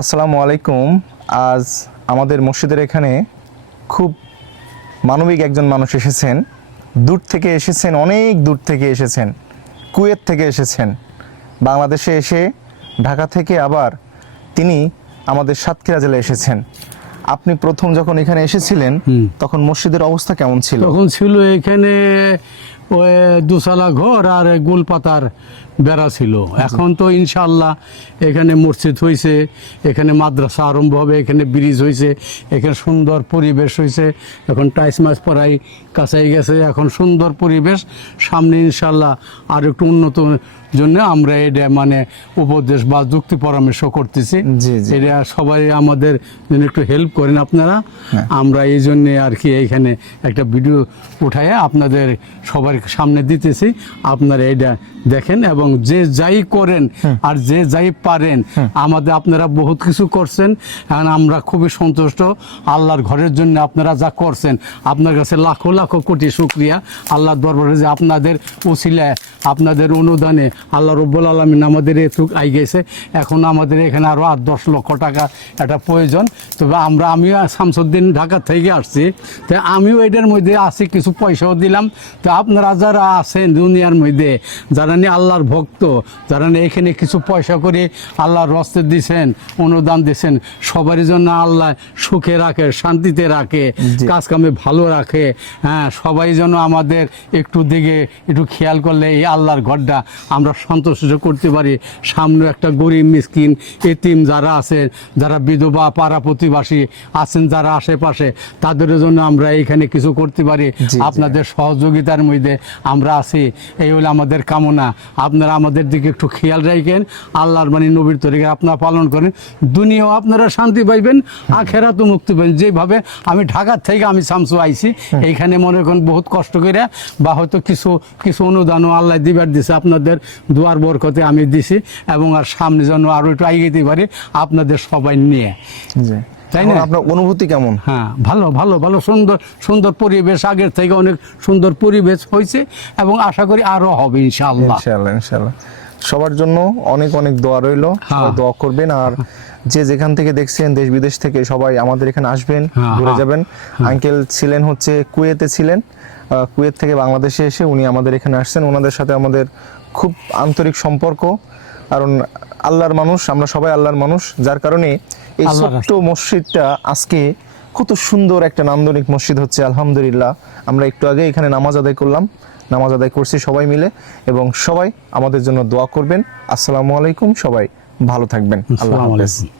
আসসালামু আলাইকুম। আজ আমাদের মসজিদের এখানে খুব মানবিক একজন মানুষ এসেছেন। দূর থেকে এসেছেন অনেক দূর থেকে এসেছেন। কুয়েত থেকে এসেছেন। বাংলাদেশে এসে ঢাকা থেকে আবার তিনি আমাদের সাতক্ষীরা জেলায় এসেছেন। আপনি প্রথম যখন এখানে এসেছিলেন তখন মসজিদের অবস্থা কেমন ছিল? তখন ছিল এখানে ওই দুসালা ঘর আর গুলপাতার বেড়া ছিল। এখন তো ইনশাল্লাহ এখানে মসজিদ হয়েছে এখানে মাদ্রাসা আরম্ভ হবে এখানে ব্রিজ হয়েছে এখানে সুন্দর পরিবেশ হয়েছে এখন টাইস মাছ পড়াই কাছাই গেছে। এখন সুন্দর পরিবেশ। সামনে ইনশাল্লাহ আর একটু উন্নত জন্য আমরা এটা মানে উপদেশ বা যুক্তি পরামর্শ করতেছি। এটা সবাই আমাদের জন্য একটু হেল্প করেন আপনারা। আমরা এই জন্যে আর কি এইখানে একটা ভিডিও উঠায় আপনাদের সবার সামনে দিতেছি। আপনারা এটা দেখেন এবং যে যাই করেন আর যে যাই পারেন আমাদের আপনারা বহুত কিছু করছেন। আমরা খুবই সন্তুষ্ট। আল্লাহর ঘরের জন্য আপনারা যা করছেন আপনার কাছে লাখো লাখো কোটি শুক্রিয়া। আল্লাহর দরবারে যে আপনাদের উসিলায় আপনাদের অনুদানে আল্লাহ রব্বুল আলমিন আমাদের এটুক আই গেছে। এখন আমাদের এখানে আরও আট দশ লক্ষ টাকা একটা প্রয়োজন। তবে আমরা আমিও শামসুদ্দিন ঢাকা থেকে আসছি। তো আমিও এটার মধ্যে আছি কিছু পয়সাও দিলাম। তো আপনারা যারা আছেন দুনিয়ার মধ্যে যারা নিয়ে আল্লাহর ভক্ত যারা এখানে কিছু পয়সা করে আল্লাহর রস্তে দিছেন অনুদান দিছেন সবারই জন্য আল্লাহ সুখে রাখে শান্তিতে রাখে কাজ কামে ভালো রাখে। হ্যাঁ সবাই যেন আমাদের একটু দিকে একটু খেয়াল করলে এই আল্লাহর ঘরটা আমরা সন্তুষ্ট করতে পারি। সামনে একটা গরিব মিসকিন এতিম যারা আছে যারা বিধবা পাড়া প্রতিবাসী আছেন যারা আশেপাশে তাদের জন্য আমরা এখানে কিছু করতে পারি। আপনাদের সহযোগিতার মধ্যে আমরা আছি। এই হলো আমাদের কামনা। আপনারা আমাদের দিকে একটু খেয়াল রাখেন। আল্লাহর মানে নবীর তরিকে আপনারা পালন করেন। দুনিয়াও আপনারা শান্তি পাইবেন আখেরা তো মুক্তি পাবেন যেভাবে আমি ঢাকার থেকে আমি শামসু আইছি, এইখানে মনে করেন বহুত কষ্ট করে বা হয়তো কিছু কিছু অনুদানও আল্লাহ দিবার দিছে, আপনাদের দুয়ার বরকতে আমি দিছি এবং আর সামনে যেন আরও একটু এগিয়ে পারি আপনাদের সবাই নিয়ে। তাই না? আপনার অনুভূতি কেমন? হ্যাঁ ভালো ভালো ভালো সুন্দর সুন্দর পরিবেশ আগের থেকে অনেক সুন্দর পরিবেশ হয়েছে এবং আশা করি আরও হবে ইনশাআল্লাহ। ইনশাআল্লাহ ইনশাআল্লাহ। সবার জন্য অনেক অনেক দোয়া রইল। হ্যাঁ। দোয়া করবেন। আর যে যেখান থেকে দেখছেন দেশ বিদেশ থেকে সবাই আমাদের এখানে আসবেন হ্যাঁ, ঘুরে হ্যাঁ। যাবেন আঙ্কেল ছিলেন হচ্ছে কুয়েতে ছিলেন। কুয়েত থেকে বাংলাদেশে এসে উনি আমাদের এখানে আসছেন। ওনাদের সাথে আমাদের খুব আন্তরিক সম্পর্ক। কারণ আল্লাহর মানুষ আমরা সবাই আল্লাহর মানুষ যার কারণে এই ছোট্ট মসজিদটা আজকে কত সুন্দর একটা নান্দনিক মসজিদ হচ্ছে আলহামদুলিল্লাহ। আমরা একটু আগে এখানে নামাজ আদায় করলাম নামাজ আদায় করছি সবাই মিলে এবং সবাই আমাদের জন্য দোয়া করবেন। আসসালামু আলাইকুম সবাই ভালো থাকবেন। আল্লাহ হাফেজ। আলাইকুম।